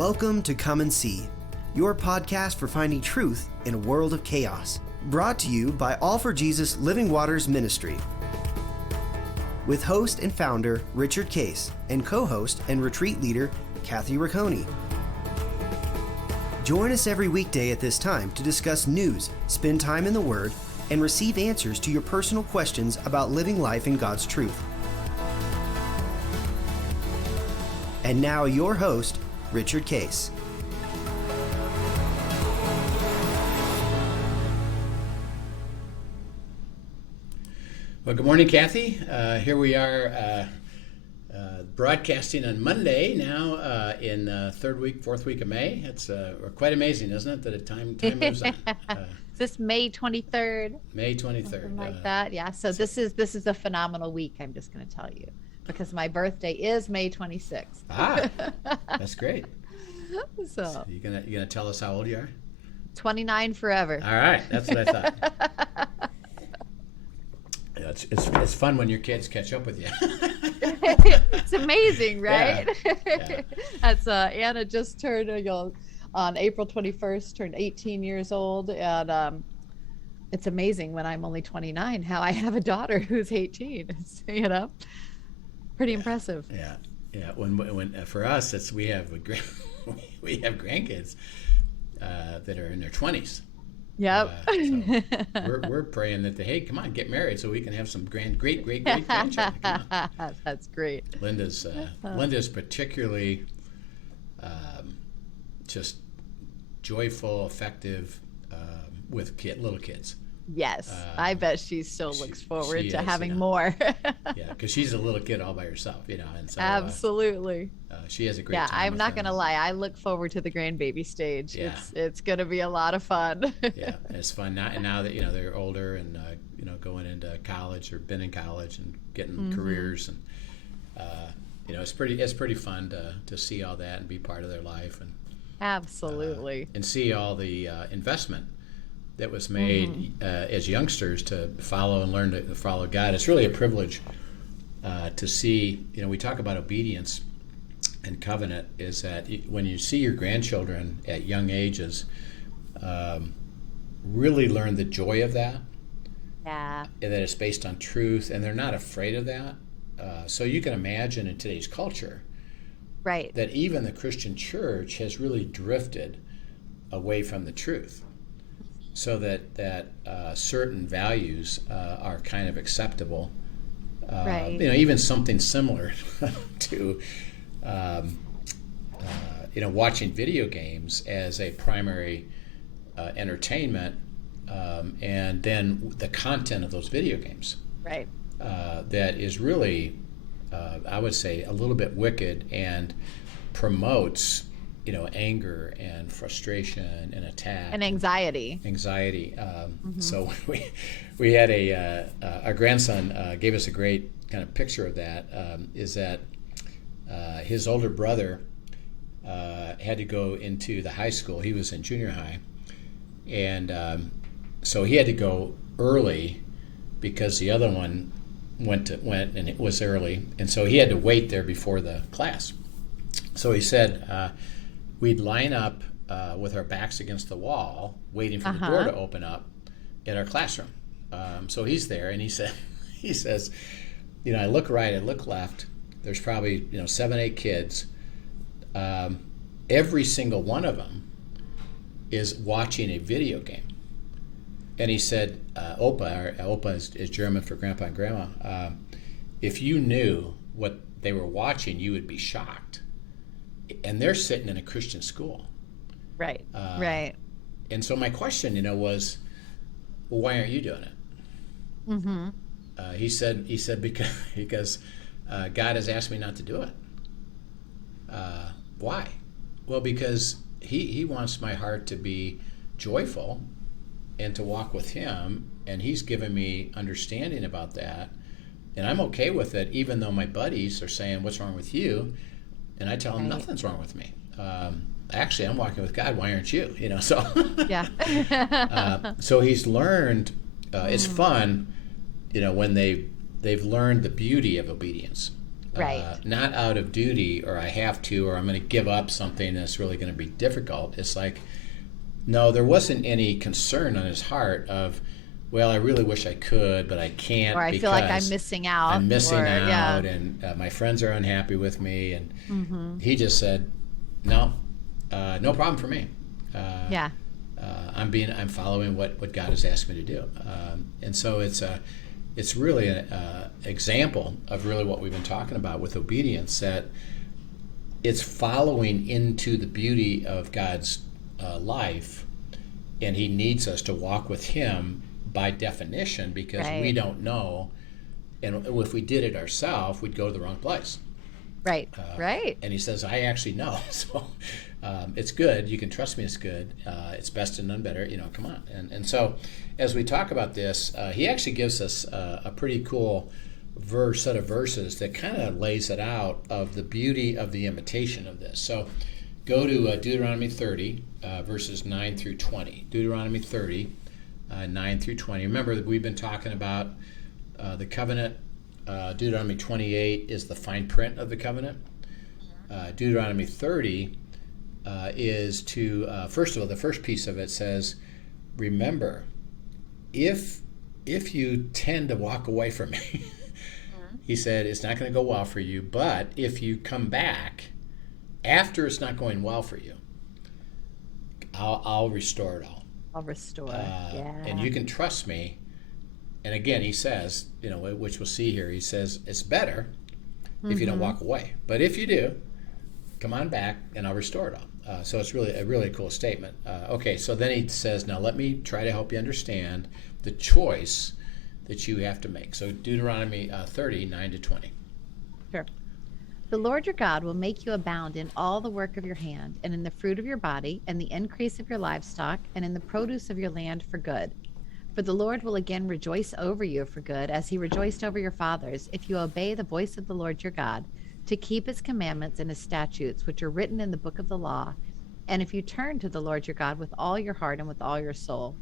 Welcome to Come and See, your podcast for finding truth in a world of chaos. Brought to you by All for Jesus Living Waters Ministry. With host and founder Richard Case and co-host and retreat leader Kathy Ricconi. Join us every weekday at this time to discuss news, spend time in the Word, and receive answers to your personal questions about living life in God's truth. And now your host, Richard Case. Well, good morning, Kathy. Here we are broadcasting on Monday now in fourth week of May. It's quite amazing, isn't it, that time moves on. Is this May 23rd? May 23rd. Something like that, yeah. So this is a phenomenal week, I'm just going to tell you, because my birthday is May 26th. That's great. So you gonna tell us how old you are? 29 forever. All right, that's what I thought. It's fun when your kids catch up with you. It's amazing, right? Yeah. That's Anna just turned on April 21st, turned 18 years old, and it's amazing when I'm only 29 how I have a daughter who's 18. It's, pretty impressive. Yeah. When for us, we have grandkids that are in their 20s. Yep. So we're praying that hey, come on, get married so we can have some great grandchildren. That's great. Linda's particularly just joyful, effective with little kids. Yes, I bet she still looks forward to having more. Yeah, because she's a little kid all by herself, and so absolutely. She has a great time. Yeah, I'm not gonna lie. I look forward to the grandbaby stage. Yeah. It's gonna be a lot of fun. Yeah, it's fun now that they're older and going into college or been in college and getting careers, and it's pretty fun to see all that and be part of their life and absolutely and see all the investment that was made as youngsters to follow and learn to follow God. It's really a privilege to see, we talk about obedience and covenant, is that when you see your grandchildren at young ages really learn the joy of that, and that it's based on truth, and they're not afraid of that. So you can imagine in today's culture, right, that even the Christian church has really drifted away from the truth. So that certain values are kind of acceptable. Right. Even something similar to watching video games as a primary entertainment, and then the content of those video games. Right. That is really, I would say, a little bit wicked and promotes anger and frustration and attack and anxiety. So we had our grandson gave us a great kind of picture of that. Is that his older brother had to go into the high school. He was in junior high, and so he had to go early because the other one went and it was early, and so he had to wait there before the class. So he said, we'd line up with our backs against the wall, waiting for the door to open up in our classroom. So he's there, and he says, I look right, I look left. There's probably 7, 8 kids. Every single one of them is watching a video game. And he said, Opa is German for Grandpa and Grandma. If you knew what they were watching, you would be shocked. And they're sitting in a Christian school. Right. Right. And so my question, was, well, why aren't you doing it? He said because God has asked me not to do it. Why? Well, because he wants my heart to be joyful and to walk with him, and he's given me understanding about that, and I'm okay with it, even though my buddies are saying, "What's wrong with you?" And I tell them, nothing's wrong with me. Actually, I'm walking with God. Why aren't you? So yeah. So he's learned. It's fun, when they've learned the beauty of obedience, Not out of duty or I have to or I'm going to give up something that's really going to be difficult. It's like, no, there wasn't any concern on his heart of, well, I really wish I could, but I can't, or I feel like I'm missing out. I'm missing or, out, and my friends are unhappy with me. And he just said, no, no problem for me. I'm following what God has asked me to do. And so it's really an example of really what we've been talking about with obedience, that it's following into the beauty of God's life, and he needs us to walk with him by definition, because we don't know, and if we did it ourselves, we'd go to the wrong place. Right. And he says, I actually know. So it's good. You can trust me. It's good. It's best and none better. Come on. And so as we talk about this, he actually gives us a pretty cool set of verses that kind of lays it out of the beauty of the imitation of this. So go to Deuteronomy 30, verses 9 through 20. Deuteronomy 30, 9 through 20. Remember that we've been talking about the covenant. Deuteronomy 28 is the fine print of the covenant. Deuteronomy 30 is to, first of all, the first piece of it says, remember, if you tend to walk away from me, he said, it's not going to go well for you, but if you come back after it's not going well for you, I'll restore it all. I'll restore. And you can trust me. And again, he says, which we'll see here, he says, it's better if you don't walk away. But if you do, come on back and I'll restore it all. So it's really a really cool statement. Okay, so then he says, now let me try to help you understand the choice that you have to make. So Deuteronomy 30, 9 to 20. Sure. The Lord your God will make you abound in all the work of your hand, and in the fruit of your body, and the increase of your livestock, and in the produce of your land for good. For the Lord will again rejoice over you for good, as he rejoiced over your fathers, if you obey the voice of the Lord your God, to keep his commandments and his statutes, which are written in the book of the law, and if you turn to the Lord your God with all your heart and with all your soul.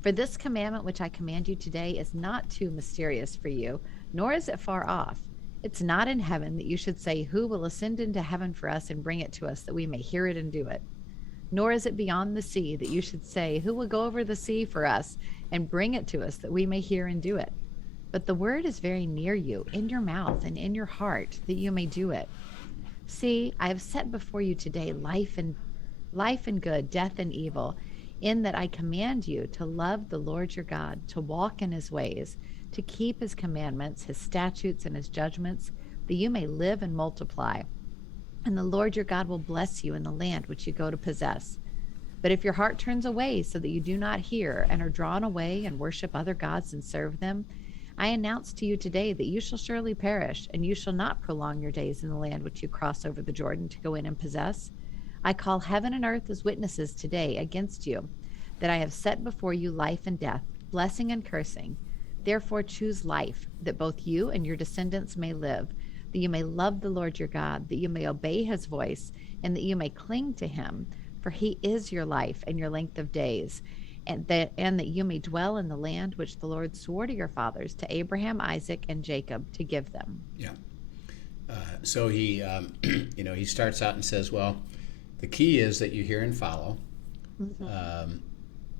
For this commandment which I command you today is not too mysterious for you, nor is it far off. It's not in heaven that you should say, who will ascend into heaven for us and bring it to us, that we may hear it and do it. Nor is it beyond the sea that you should say, who will go over the sea for us and bring it to us, that we may hear and do it. But the word is very near you, in your mouth and in your heart, that you may do it. See, I have set before you today life and good, death and evil, in that I command you to love the Lord your God, to walk in his ways, to keep his commandments, his statutes, and his judgments, that you may live and multiply. And the Lord your God will bless you in the land which you go to possess. But if your heart turns away so that you do not hear, and are drawn away and worship other gods and serve them, I announce to you today that you shall surely perish, and you shall not prolong your days in the land which you cross over the Jordan to go in and possess. I call heaven and earth as witnesses today against you, that I have set before you life and death, blessing and cursing. Therefore choose life, that both you and your descendants may live, that you may love the Lord your God, that you may obey his voice, and that you may cling to him, for he is your life and your length of days, and that you may dwell in the land which the Lord swore to your fathers, to Abraham, Isaac, and Jacob, to give them. Yeah. So he, he starts out and says, well, the key is that you hear and follow.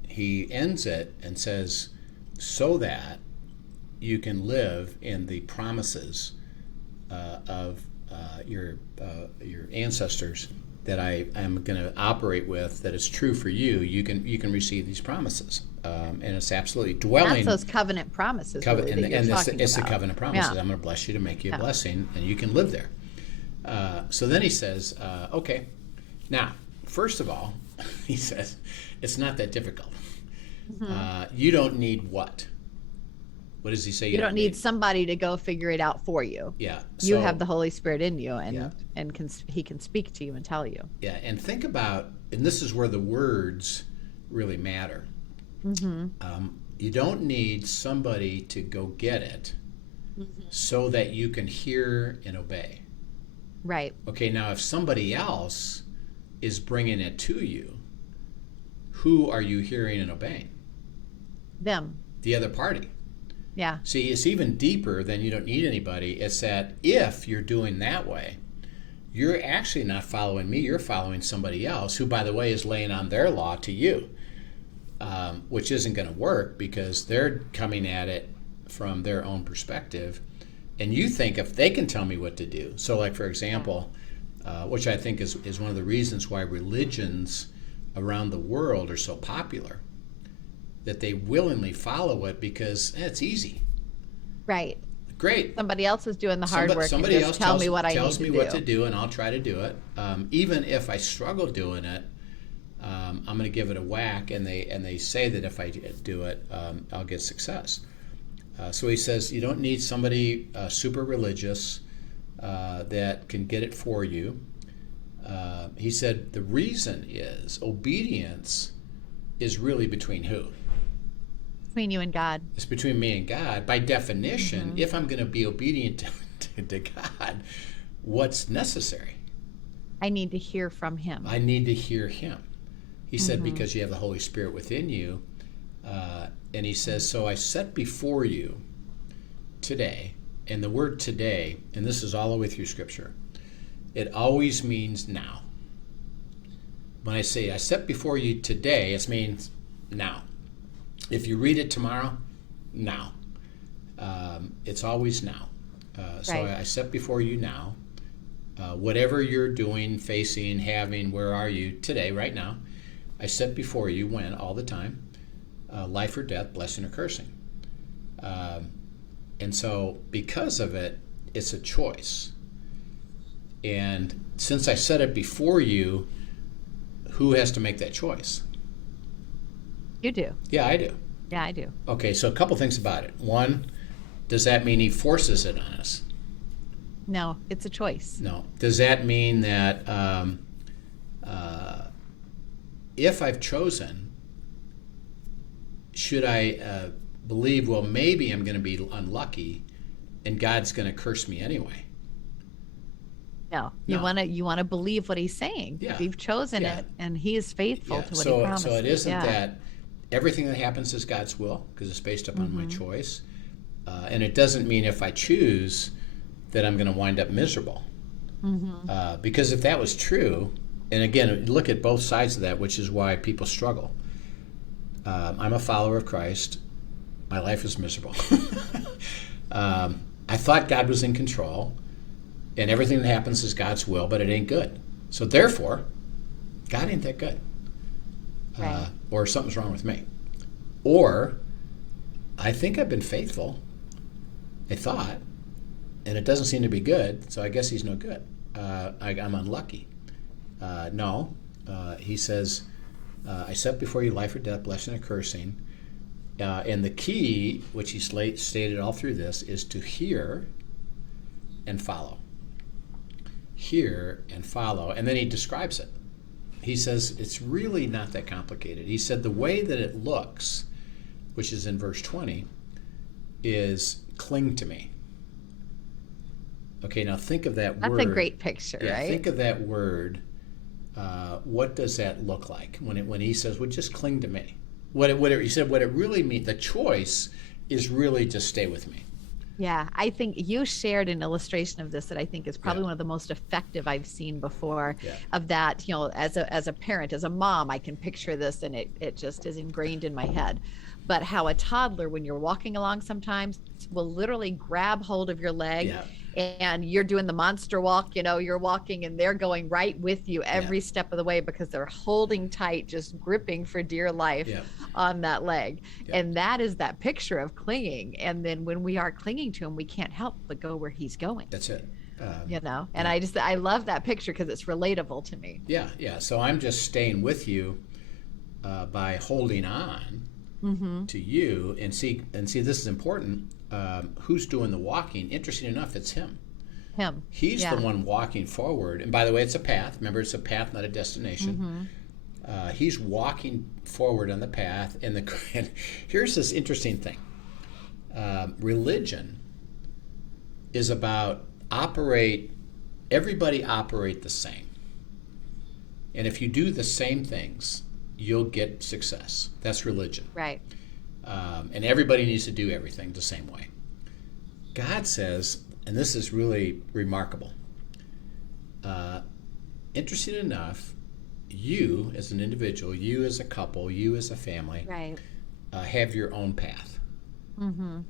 He ends it and says, so that you can live in the promises of your ancestors that I am going to operate with, that is true for you. You can receive these promises, and it's absolutely dwelling. That's those covenant promises. And it's the covenant promises. Yeah. I'm going to bless you to make you a blessing, and you can live there. So then he says, okay, now first of all, he says it's not that difficult. You don't need what? What does he say? You don't need somebody to go figure it out for you. Yeah. You have the Holy Spirit in you, and he can speak to you and tell you. Yeah, and think about, and this is where the words really matter. You don't need somebody to go get it so that you can hear and obey. Right. Okay, now if somebody else is bringing it to you, who are you hearing and obeying? Them. The other party. Yeah. See, it's even deeper than you don't need anybody. It's that if you're doing that way, you're actually not following me, you're following somebody else who, by the way, is laying on their law to you, which isn't going to work because they're coming at it from their own perspective. And you think if they can tell me what to do. So like, for example, which I think is one of the reasons why religions around the world are so popular, that they willingly follow it because it's easy. Right. Great. Somebody else is doing the hard work. Somebody and else just tell me what I need to do. tells me what to do, and I'll try to do it. Even if I struggle doing it, I'm going to give it a whack. And they say that if I do it, I'll get success. So he says you don't need somebody super religious that can get it for you. He said the reason is obedience is really between who? Between you and God. It's between me and God. By definition, if I'm going to be obedient to God, what's necessary? I need to hear from him. I need to hear him. He said, because you have the Holy Spirit within you. And he says, so I set before you today, and the word today, and this is all the way through Scripture, it always means now. When I say I set before you today, it means now. If you read it tomorrow, now. It's always now. So Right. I set before you now. Whatever you're doing, facing, having, where are you today, right now? I set before you when? All the time. Life or death, blessing or cursing. And so because of it, it's a choice. And since I set it before you, who has to make that choice? You do. Yeah, I do. Yeah, I do. Okay, so a couple things about it. One, does that mean he forces it on us? No, it's a choice. No. Does that mean that if I've chosen, should I believe, well, maybe I'm going to be unlucky and God's going to curse me anyway? No, you want to believe what he's saying. Yeah. You've chosen Yeah. it, and he is faithful to what he promised. So it isn't that everything that happens is God's will, because it's based upon my choice. And it doesn't mean if I choose that I'm going to wind up miserable. Because if that was true, and again, look at both sides of that, which is why people struggle. I'm a follower of Christ. My life is miserable. I thought God was in control, and everything that happens is God's will, but it ain't good. So therefore, God ain't that good. Right. Or something's wrong with me. Or I think I've been faithful, I thought, and it doesn't seem to be good, so I guess he's no good. I'm unlucky. No, he says, I set before you life or death, blessing or cursing. And the key, which he stated all through this, is to hear and follow. Hear and follow. And then he describes it. He says it's really not that complicated. He said the way that it looks, which is in verse 20, is cling to me. Okay, now think of that word. That's a great picture, right? Think of that word. What does that look like when he says, well, just cling to me? He said what it really means, the choice is really just stay with me. Yeah, I think you shared an illustration of this that I think is probably one of the most effective I've seen before. Of that, as a parent, as a mom, I can picture this, and it just is ingrained in my head. But how a toddler, when you're walking along sometimes, will literally grab hold of your leg, and you're doing the monster walk, you're walking and they're going right with you every step of the way because they're holding tight, just gripping for dear life on that leg. And that is that picture of clinging. And then when we are clinging to him, we can't help but go where he's going. That's it. And I love that picture because it's relatable to me. Yeah. So I'm just staying with you by holding on to you, and see this is important. Who's doing the walking? Interesting enough, it's him. He's the one walking forward. And by the way, it's a path. Remember, it's a path, not a destination. He's walking forward on the path. And here's this interesting thing. Religion is about everybody operate the same. And if you do the same things, you'll get success. That's religion. Right. and everybody needs to do everything the same way. God says, and this is really remarkable, interesting enough, you as an individual, you as a couple, you as a family, Right. have your own path. Mm-hmm.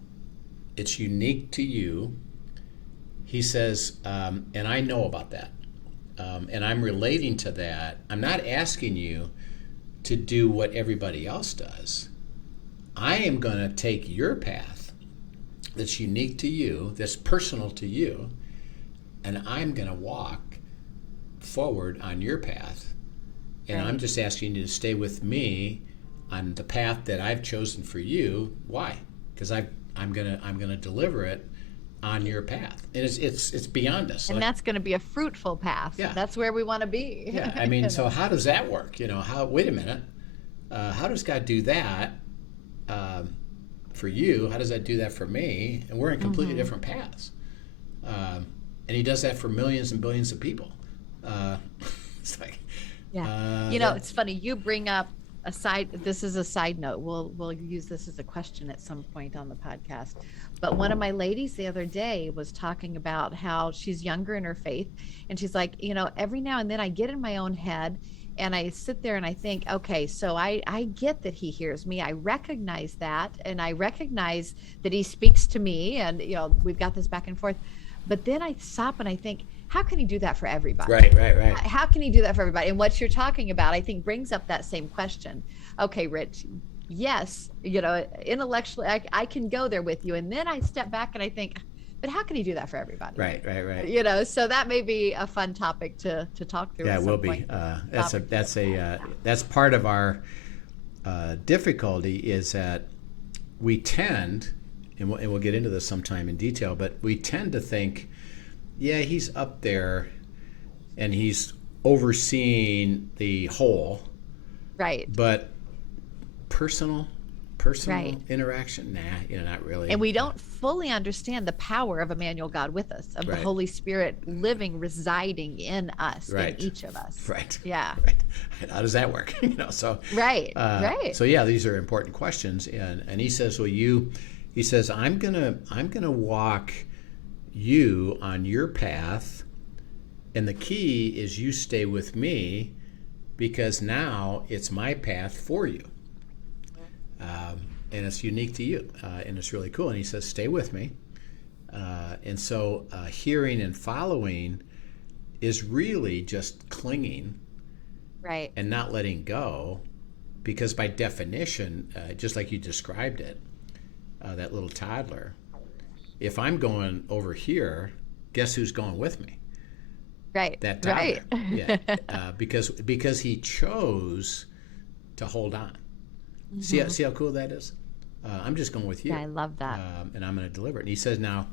It's unique to you. He says, and I know about that. And I'm relating to that. I'm not asking you to do what everybody else does. I am going to take your path that's unique to you, that's personal to you, and I'm going to walk forward on your path. And Right. I'm just asking you to stay with me on the path that I've chosen for you. Why? Because I'm gonna deliver it on your path, and it's beyond us. And Like, that's going to be a fruitful path. Yeah. That's where we want to be. yeah, I mean, so how does that work? Wait a minute, how does God do that for you? How does that do that for me? And we're in completely different paths. And He does that for millions and billions of people. It's like, Yeah. It's funny. You bring up this is a side note. We'll use this as a question at some point on the podcast. But one of my ladies the other day was talking about how she's younger in her faith. And she's like, every now and then I get in my own head and I sit there and I think, okay, so I get that He hears me. I recognize that. And I recognize that He speaks to me. And, we've got this back and forth. But then I stop and I think, how can He do that for everybody? right. How can He do that for everybody? And what you're talking about, I think, brings up that same question. Okay, Rich, yes, intellectually, I can go there with you. And then I step back and I think, but how can He do that for everybody? Right. So that may be a fun topic to talk through. Yeah, it will be. That's part of our difficulty is that we tend, and we'll get into this sometime in detail, but we tend to think, yeah, He's up there and He's overseeing the whole. Right. But personal Right. interaction, not really. And we don't fully understand the power of Emmanuel, God with us, of the Right. Holy Spirit residing in us, Right. in each of us. Right. Yeah. Right. And how does that work? So Right. Right. So yeah, these are important questions, and He says, well, He says, I'm gonna walk you on your path, and the key is you stay with me, because now it's my path for you, and it's unique to you, and it's really cool. And He says, stay with me, and so hearing and following is really just clinging, Right. and not letting go, because by definition, just like you described it, that little toddler, if I'm going over here, guess who's going with me? Right. That toddler. Right. Yeah. Because he chose to hold on. Mm-hmm. See how cool that is? I'm just going with you. Yeah, I love that. And I'm going to deliver it. And He says now,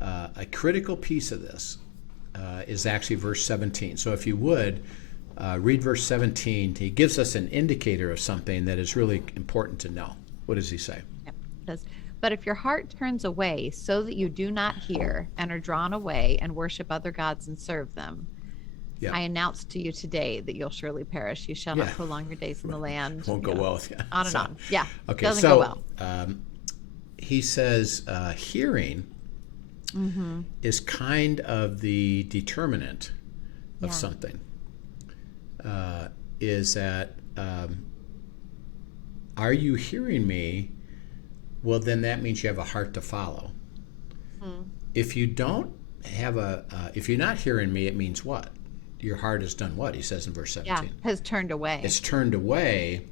a critical piece of this is actually verse 17. So if you would, read verse 17. He gives us an indicator of something that is really important to know. What does he say? Yep. It says, but if your heart turns away so that you do not hear and are drawn away and worship other gods and serve them, Yeah. I announce to you today that you'll surely perish. You shall not Yeah. prolong your days in the land. Won't go well with you. On and on. Yeah. Okay, Doesn't so go well. He says hearing is kind of the determinant of Yeah. something. Is that are you hearing me? Well, then that means you have a heart to follow. If you don't have if you're not hearing me, it means what? Your heart has done what? He says in verse 17. Yeah. Has turned away. It's turned away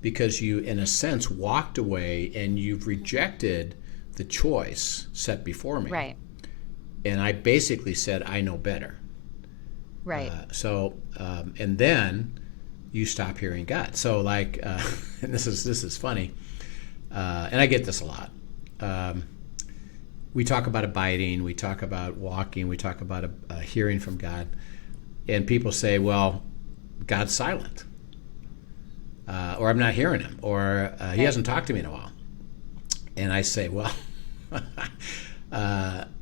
because you, in a sense, walked away and you've rejected the choice set before me. Right. And I basically said, I know better. Right. And then you stop hearing God. So, like, and this is funny, and I get this a lot. We talk about abiding, we talk about walking, we talk about hearing from God, and people say, "Well, God's silent, or I'm not hearing Him, or He hasn't talked to me in a while." And I say, "Well,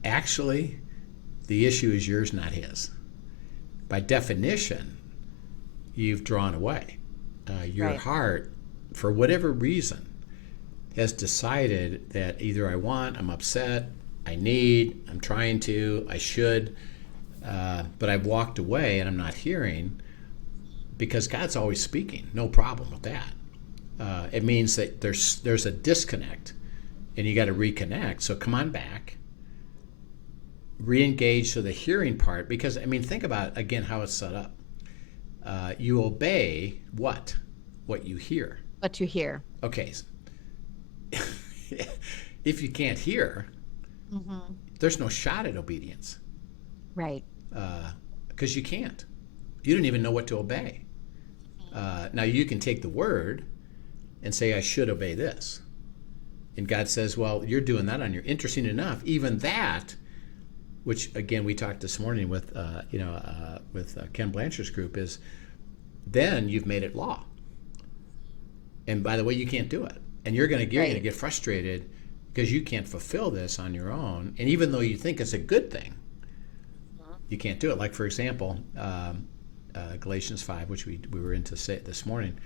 actually, the issue is yours, not His. By definition, you've drawn away. Your Right. heart, for whatever reason, has decided that either I want, I'm upset, I need, I'm trying to, I should, but I've walked away and I'm not hearing, because God's always speaking. No problem with that. It means that there's a disconnect, and you got to reconnect. So come on back, re-engage to the hearing part, because think about again how it's set up. You obey what you hear. What you hear. Okay. If you can't hear, Mm-hmm. there's no shot at obedience. Right. Because you can't. You don't even know what to obey. Now you can take the word and say, I should obey this. And God says, well, you're doing that on your. Interesting enough, even that, which again we talked this morning with Ken Blanchard's group, is then you've made it law. And by the way, you can't do it, and you're going to get frustrated because you can't fulfill this on your own. And even though you think it's a good thing, you can't do it. Like for example, Galatians 5, which we were into this morning.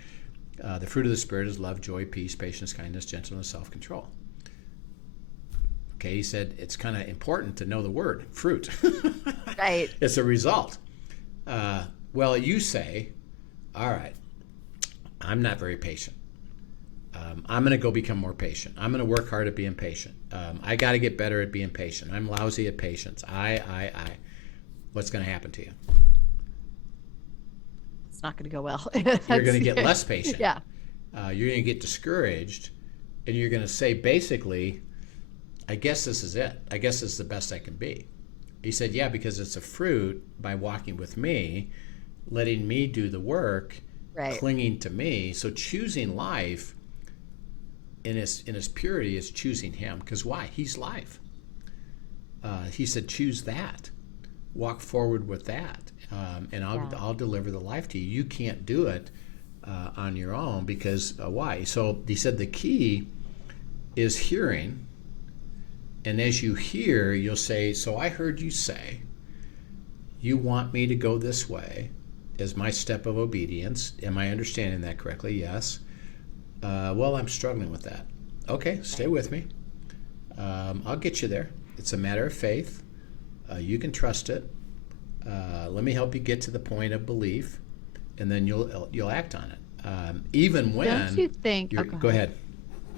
The fruit of the Spirit is love, joy, peace, patience, kindness, gentleness, self-control. Okay, he said it's kind of important to know the word, fruit. Right. It's a result. Well, you say, all right, I'm not very patient. I'm going to go become more patient. I'm going to work hard at being patient. I got to get better at being patient. I'm lousy at patience. I. What's going to happen to you? It's not going to go well. You're going to get less patient. Yeah. You're going to get discouraged, and you're going to say, basically, I guess this is it. I guess this is the best I can be. He said, yeah, because it's a fruit by walking with me, letting me do the work, Right. clinging to me. So choosing life in his purity is choosing him. Because why? He's life. He said, choose that. Walk forward with that. And I'll deliver the life to you. You can't do it on your own because why? So he said the key is hearing. And as you hear, you'll say, so I heard you say, you want me to go this way as my step of obedience. Am I understanding that correctly? Yes. Well, I'm struggling with that. Okay, stay with me. I'll get you there. It's a matter of faith. You can trust it. Let me help you get to the point of belief, and then you'll act on it. Even when. Don't you think? Go ahead.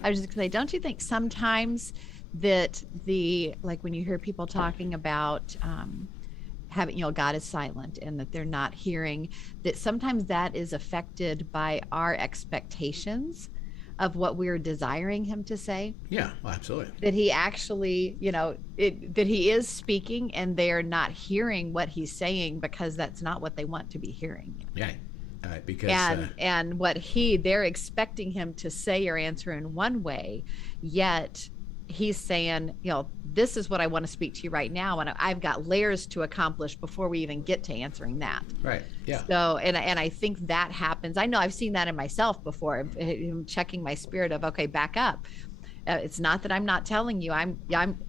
I was just going to say, don't you think sometimes that like when you hear people talking about having, God is silent and that they're not hearing, that sometimes that is affected by our expectations of what we're desiring him to say? Yeah, absolutely. That he actually, that he is speaking and they're not hearing what he's saying because that's not what they want to be hearing. Yeah. Because and what they're expecting him to say or answer in one way, yet he's saying, this is what I want to speak to you right now, and I've got layers to accomplish before we even get to answering that. Right. Yeah. So, and I think that happens. I know I've seen that in myself before. I'm checking my spirit of, okay, back up. It's not that I'm not telling you.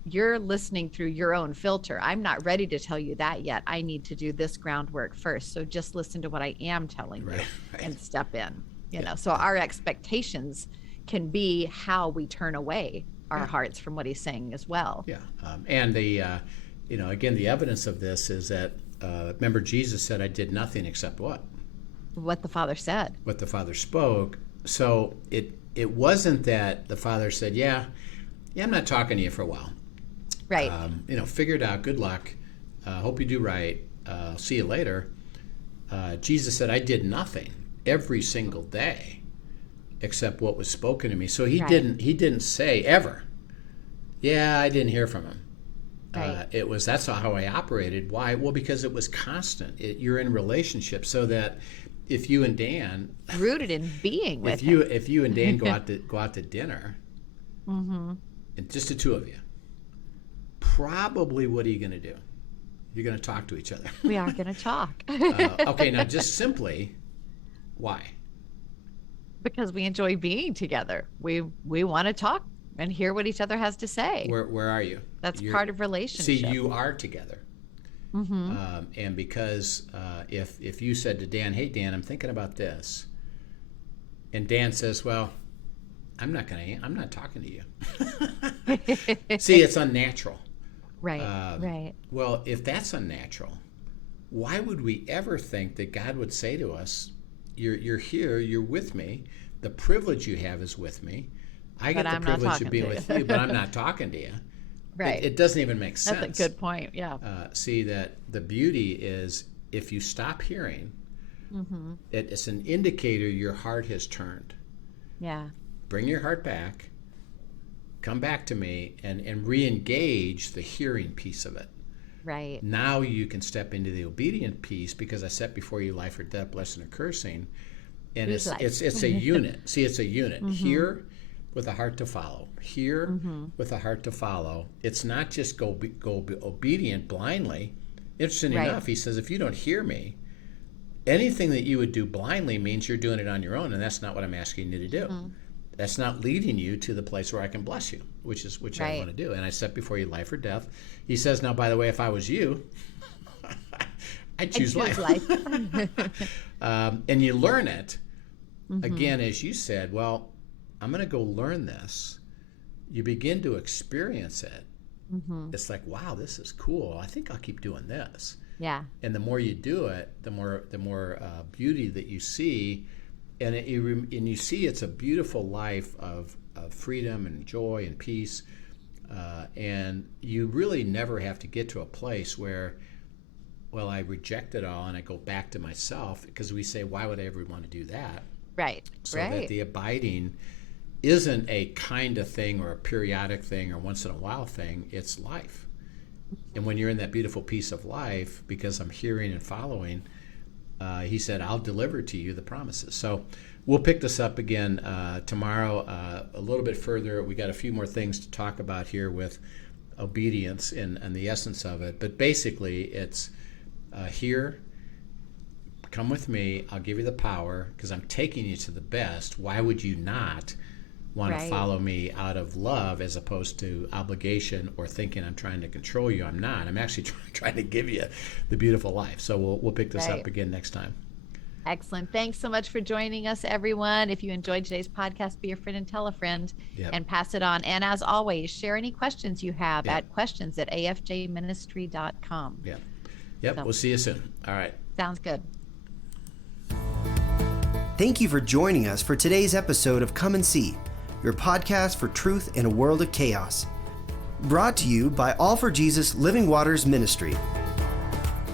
You're listening through your own filter. I'm not ready to tell you that yet. I need to do this groundwork first. So just listen to what I am telling you and step in. So our expectations can be how we turn away our hearts from what he's saying as well. Yeah. And the, again, the evidence of this is that, remember Jesus said, I did nothing except what? What the Father said. What the Father spoke. So it wasn't that the Father said, yeah, I'm not talking to you for a while. Right. Figure it out. Good luck. Hope you do right. See you later. Jesus said, I did nothing every single day except what was spoken to me. So he didn't say ever, yeah, I didn't hear from him. Right. That's not how I operated. Why? Well, because it was constant. You're in relationship, so that if you and Dan rooted in being with him. If you and Dan go out to dinner, mm-hmm. and just the two of you, probably what are you going to do? You're going to talk to each other. We are going to talk. Okay, now just simply, why? Because we enjoy being together. We want to talk and hear what each other has to say. Where are you? That's part of relationship. See, you are together. Mm-hmm. And because if you said to Dan, hey, Dan, I'm thinking about this. And Dan says, well, I'm not talking to you. See, it's unnatural. Right, right. Well, if that's unnatural, why would we ever think that God would say to us, you're here, you're with me, the privilege you have is with me, I get the privilege of being with you, but I'm not talking to you. Right. It doesn't even make sense. That's a good point, yeah. See, that the beauty is if you stop hearing, it's an indicator your heart has turned. Yeah. Bring your heart back, come back to me, and re-engage the hearing piece of it. Right. Now you can step into the obedient piece, because I set before you life or death, blessing or cursing. And it's a unit. See, it's a unit. Hear with a heart to follow. Hear with a heart to follow. It's not just go be obedient blindly. Interesting enough, he says, if you don't hear me, anything that you would do blindly means you're doing it on your own, and that's not what I'm asking you to do. That's not leading you to the place where I can bless you, which I want to do. And I set before you life or death. He says, now, by the way, if I was you, I'd choose life. And you learn it, again, as you said, well, I'm going to go learn this. You begin to experience it. It's like, wow, this is cool. I think I'll keep doing this. Yeah. And the more you do it, the more beauty that you see. And you see it's a beautiful life of freedom and joy and peace. And you really never have to get to a place where, well, I reject it all and I go back to myself, because we say, why would I ever want to do that? Right. So that the abiding isn't a kind of thing or a periodic thing or once in a while thing. It's life. And when you're in that beautiful piece of life, because I'm hearing and following, he said, I'll deliver to you the promises. So we'll pick this up again tomorrow a little bit further. We got a few more things to talk about here with obedience and the essence of it. But basically, it's here, come with me, I'll give you the power, because I'm taking you to the best. Why would you not want to follow me out of love as opposed to obligation or thinking I'm trying to control you? I'm not. I'm actually trying to give you the beautiful life. So we'll pick this up again next time. Excellent. Thanks so much for joining us, everyone. If you enjoyed today's podcast, be a friend and tell a friend and pass it on. And as always, share any questions you have at questions@afjministry.com. Yep. So, we'll see you soon. All right. Sounds good. Thank you for joining us for today's episode of Come and See, your podcast for truth in a world of chaos. Brought to you by All for Jesus Living Waters Ministry.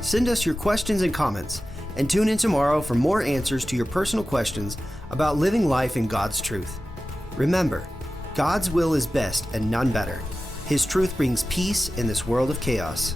Send us your questions and comments, and tune in tomorrow for more answers to your personal questions about living life in God's truth. Remember, God's will is best and none better. His truth brings peace in this world of chaos.